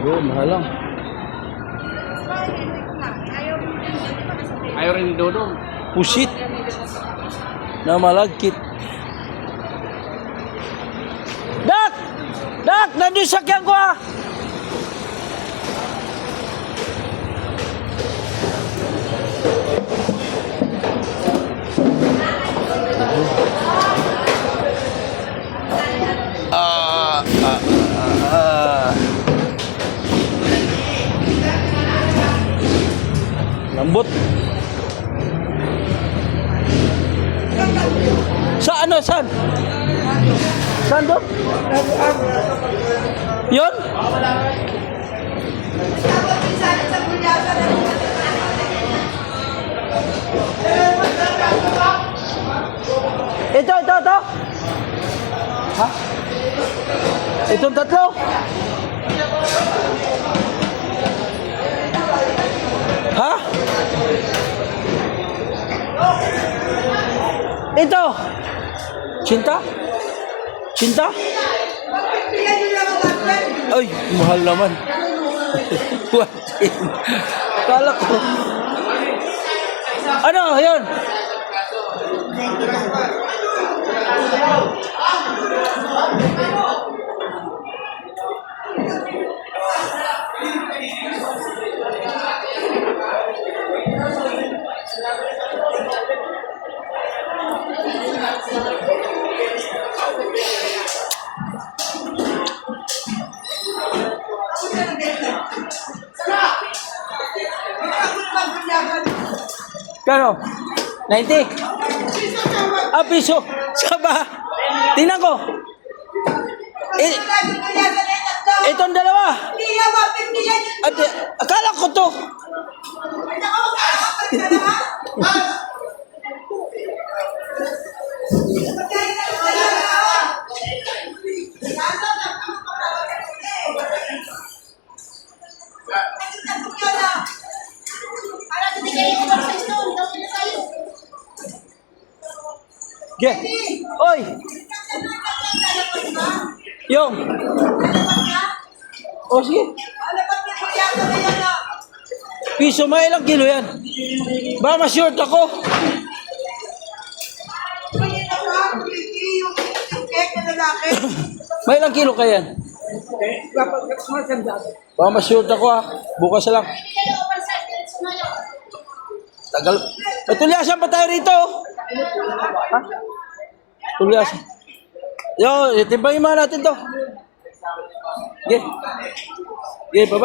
Oo, mahal lang. Ayaw rin ni Dodong. Pusit. Na malagkit. Dak! Dak! Nandun sa sakyan ko ah! Lambot. Sa ano? Saan? Saan doon? Yun? Ito. Ha? Itong tatlo? Ha? Ito. Cinta? Cinta? Ay, mahal naman. Kala ko. Ano, yun? Kano? 90? Ah, piso. Saba. Tingnan ko. Itong dalawa. Ate, akala ko to. Ge. Oy. Yung. O sige. Piso, may ilang kilo yan? Baka ma-short ako. May ilang kilo kaya yan? Baka ma-short ako ha. Bukas lang. Tagal. May tulyasan pa tayo rito. Ha? Tulyasan. Yo, itimbangin mga natin to. Okay. Okay, bye-bye.